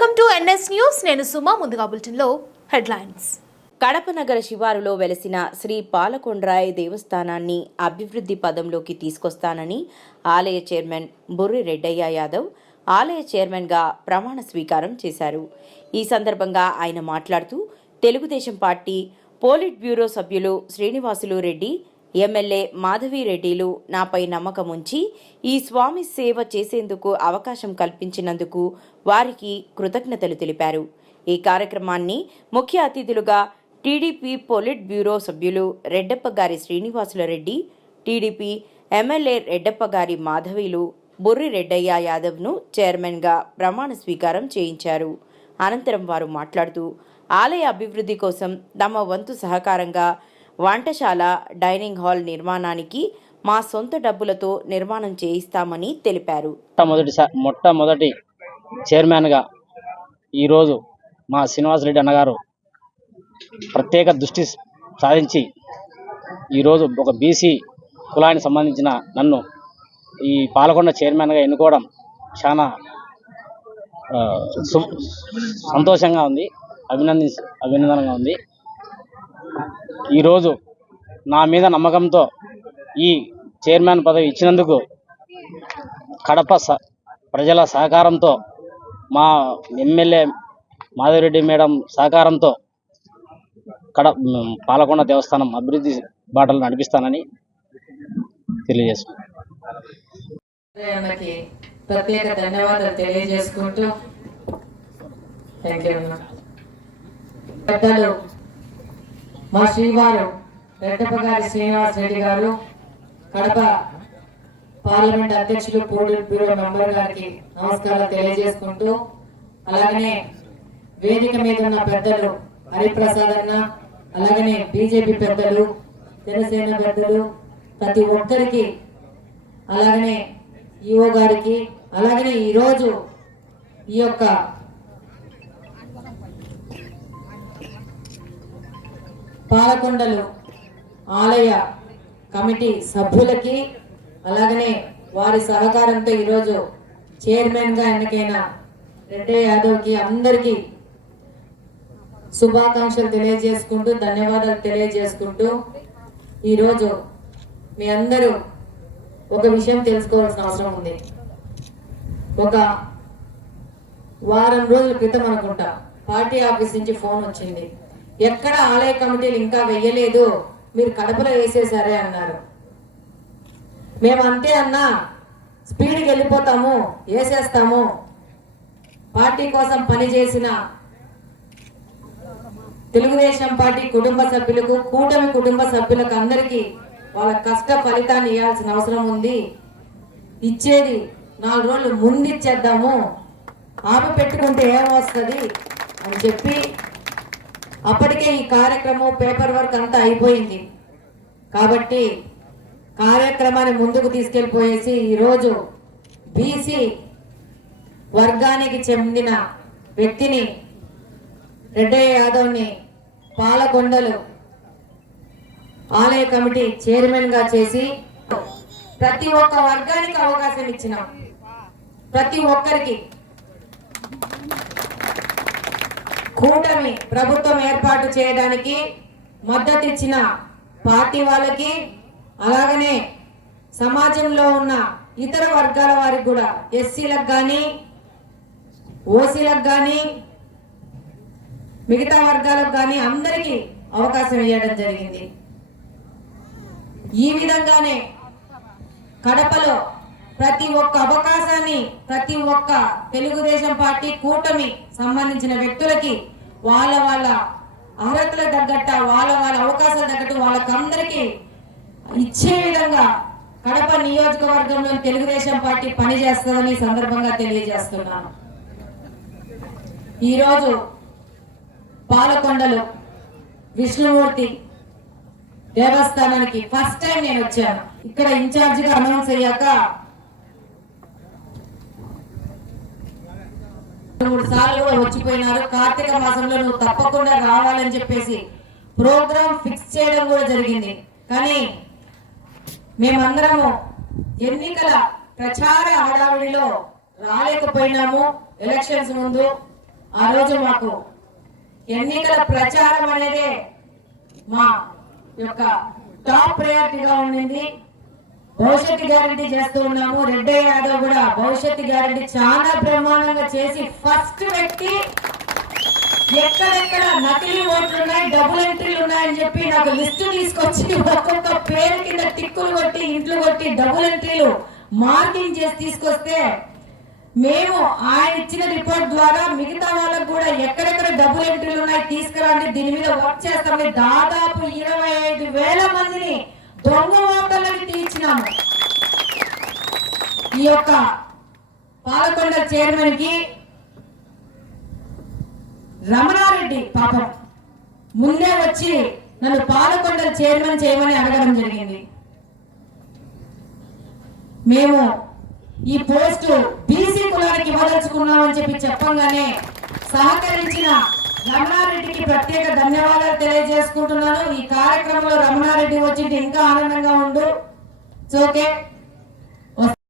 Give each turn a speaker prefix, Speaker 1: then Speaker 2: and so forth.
Speaker 1: Welcome to NS news. నేను సుమా ముందుగా బులెటిన్లో హెడ్లైన్స్.
Speaker 2: కడప నగర శివారులో వెలసిన శ్రీ పాలకొండ్రాయ దేవస్థానాన్ని అభివృద్ధి పదంలోకి తీసుకొస్తానని ఆలయ చైర్మన్ బుర్రి రెడ్డయ్య యాదవ్ ఆలయ చైర్మన్గా ప్రమాణ స్వీకారం చేశారు. ఈ సందర్భంగా ఆయన మాట్లాడుతూ తెలుగుదేశం పార్టీ పోలిట్ బ్యూరో సభ్యులు శ్రీనివాసులు రెడ్డి ఎమ్మెల్యే మాధవిరెడ్డిలు నాపై నమ్మకం ఉంచి ఈ స్వామి సేవ చేసేందుకు అవకాశం కల్పించినందుకు వారికి కృతజ్ఞతలు తెలిపారు. ఈ కార్యక్రమాన్ని ముఖ్య అతిథులుగా టీడీపీ పొలిట్ బ్యూరో సభ్యులు రెడ్డప్ప గారి శ్రీనివాసుల రెడ్డి టీడీపీ ఎమ్మెల్యే రెడ్డప్ప గారి మాధవిలు బుర్రి రెడ్డయ్య యాదవ్ను చైర్మన్గా ప్రమాణ స్వీకారం చేయించారు. అనంతరం వారు మాట్లాడుతూ ఆలయ అభివృద్ధి కోసం తమ వంతు సహకారంగా వంటశాల డైనింగ్ హాల్ నిర్మాణానికి మా సొంత డబ్బులతో నిర్మాణం చేయిస్తామని తెలిపారు.
Speaker 3: మొట్టమొదటి మొట్టమొదటి చైర్మన్గా ఈరోజు మా శ్రీనివాసరెడ్డి అన్నగారు ప్రత్యేక దృష్టి సాధించి ఈరోజు ఒక బీసీ కులానికి సంబంధించిన నన్ను ఈ పాలకొండ చైర్మన్గా ఎన్నుకోవడం చాలా సు- సంతోషంగా ఉంది అభినంది అభినందనగా ఉంది. ఈరోజు నా మీద నమ్మకంతో ఈ చైర్మన్ పదవి ఇచ్చినందుకు కడప స- ప్రజల సహకారంతో మా ఎమ్మెల్యే మాధవరెడ్డి మేడం సహకారంతో కడ పాలకొండ దేవస్థానం అభివృద్ధి బాటలు నడిపిస్తానని తెలియజేస్తున్నాను.
Speaker 4: ప్రత్యేక ధన్యవాదాలు తెలియజేసుకుంటూ పెద్దలు మా శ్రీవారు రెడ్డప్ప గారి శ్రీనివాస్ రెడ్డి గారు కడప పార్లమెంట్ అధ్యక్షులు పోలిట్ బ్యూరో మెంబర్ గారికి నమస్కారాలు తెలియజేసుకుంటూ అలాగనే వేదిక మీద ఉన్న పెద్దలు హరిప్రసాద్ అన్న అలాగనే బీజేపీ పెద్దలు జనసేన పెద్దలు ప్రతి ఒక్కరికి అలాగనే ఈఓ గారికి అలాగనే ఈరోజు ఈ యొక్క పాలకొండలు ఆలయ కమిటీ సభ్యులకి అలాగనే వారి సహకారంతో ఈరోజు చైర్మన్గా ఎన్నికైన రెడ్డి యాదవ్కి అందరికీ శుభాకాంక్షలు తెలియజేసుకుంటూ ధన్యవాదాలు తెలియజేసుకుంటూ ఈరోజు మీ అందరూ ఒక విషయం తెలుసుకోవాల్సిన అవసరం ఉంది. ఒక వారం రోజుల క్రితం అనుకుంటా పార్టీ ఆఫీస్ నుంచి ఫోన్ వచ్చింది. ఎక్కడ ఆలయ కమిటీలు ఇంకా వెయ్యలేదు మీరు కడపలో వేసేసారే అన్నారు. మేము అంతే అన్నా స్పీడ్కి వెళ్ళిపోతాము వేసేస్తాము. పార్టీ కోసం పనిచేసిన తెలుగుదేశం పార్టీ కుటుంబ సభ్యులకు కూటమి కుటుంబ సభ్యులకు అందరికీ వాళ్ళ కష్ట ఫలితాన్ని ఇవ్వాల్సిన అవసరం ఉంది. ఇచ్చేది నాలుగు రోజులు ముందు ఇచ్చేద్దాము. ఆమె పెట్టుకుంటే ఏమొస్తుంది అని చెప్పి అప్పటికే ఈ కార్యక్రమం పేపర్ వర్క్ అంతా అయిపోయింది. కాబట్టి కార్యక్రమాన్ని ముందుకు తీసుకెళ్ళిపోయేసి ఈరోజు బీసీ వర్గానికి చెందిన వ్యక్తిని రెడ్డయ్య యాదవ్ని పాలకొండలు ఆలయ కమిటీ చైర్మన్గా చేసి ప్రతి ఒక్క వర్గానికి అవకాశం ఇచ్చినాం. ప్రతి ఒక్కరికి కూటమి ప్రభుత్వం ఏర్పాటు చేయడానికి మద్దతు ఇచ్చిన పార్టీ వాళ్ళకి అలాగనే సమాజంలో ఉన్న ఇతర వర్గాల వారికి కూడా ఎస్సీలకు కానీ ఓసీలకు కానీ మిగతా వర్గాలకు కానీ అందరికీ అవకాశం ఇవ్వడం జరిగింది. ఈ విధంగానే కడపలో ప్రతి ఒక్క అవకాశాన్ని ప్రతి ఒక్క తెలుగుదేశం పార్టీ కూటమి సంబంధించిన వ్యక్తులకి వాళ్ళ వాళ్ళ అర్హతల తగ్గట్ట వాళ్ళ వాళ్ళ అవకాశాలు తగ్గట్టు వాళ్ళకందరికీ ఇచ్చే విధంగా కడప నియోజకవర్గంలో తెలుగుదేశం పార్టీ పనిచేస్తుందని సందర్భంగా తెలియజేస్తున్నాను. ఈరోజు పాలకొండలు విష్ణుమూర్తి దేవస్థానానికి ఫస్ట్ టైం నేను వచ్చాను. ఇక్కడ ఇన్ఛార్జిగా అనౌన్స్ అయ్యాక మూడు సార్లు వచ్చిపోయినారు. కార్తీక మాసంలో నువ్వు తప్పకుండా రావాలని చెప్పేసి ప్రోగ్రామ్ ఫిక్స్ చేయడం కూడా జరిగింది. కానీ మేమందరము ఎన్నికల ప్రచార హడావిడిలో రాలేకపోయినాము ఎలక్షన్స్ ముందు. ఆ రోజు మాకు ఎన్నికల ప్రచారం అనేది మా యొక్క టాప్ ప్రయారిటీగా ఉండింది. భవిష్యత్తు గ్యారంటీ చేస్తూ ఉన్నాము. రెడ్డి యాదవ్ కూడా భవిష్యత్ గ్యారంటీ చాలా ప్రమాణంగా చేసి ఫస్ట్ వ్యక్తి ఎక్కడెక్కడ నకిలీ ఓట్లు ఉన్నాయి డబుల్ ఎంట్రీలు ఉన్నాయని చెప్పి నాకు లిస్టు తీసుకొచ్చి ఒక్కొక్క పేరు కింద టిక్కులు కొట్టి ఇంట్లు కొట్టి డబుల్ ఎంట్రీలు మార్కింగ్ చేసి తీసుకొస్తే మేము ఆయన ఇచ్చిన రిపోర్ట్ ద్వారా మిగతా వాళ్ళకు కూడా ఎక్కడెక్కడ డబుల్ ఎంట్రీలు ఉన్నాయి తీసుకురండి దీని మీద వర్క్ చేస్తామని దాదాపు ఇరవై ఈ యొక్క పాలకొండ చైర్మన్కి రమణారెడ్డి పాపం ముందే వచ్చి నన్ను పాలకొండ చైర్మన్ చేయమని అడగడం జరిగింది. మేము ఈ పోస్టు బీసీ కులానికి ఇవ్వదలుచుకున్నామని చెప్పి చెప్పంగానే సహకరించిన రమణారెడ్డికి ప్రత్యేక ధన్యవాదాలు తెలియజేసుకుంటున్నాను. ఈ కార్యక్రమంలో రమణారెడ్డి వచ్చింది ఇంకా ఆనందంగా ఉండు. ఓకే